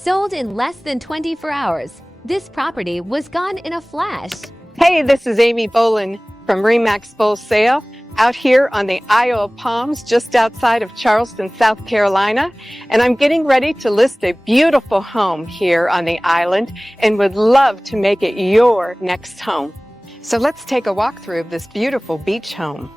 Sold in less than 24 hours, this property was gone in a flash. Hey, this is Amy Bolan from Remax Full Sail out here on the Isle of Palms just outside of Charleston, South Carolina. And I'm getting ready to list a beautiful home here on the island and would love to make it your next home. So let's take a walk through of this beautiful beach home.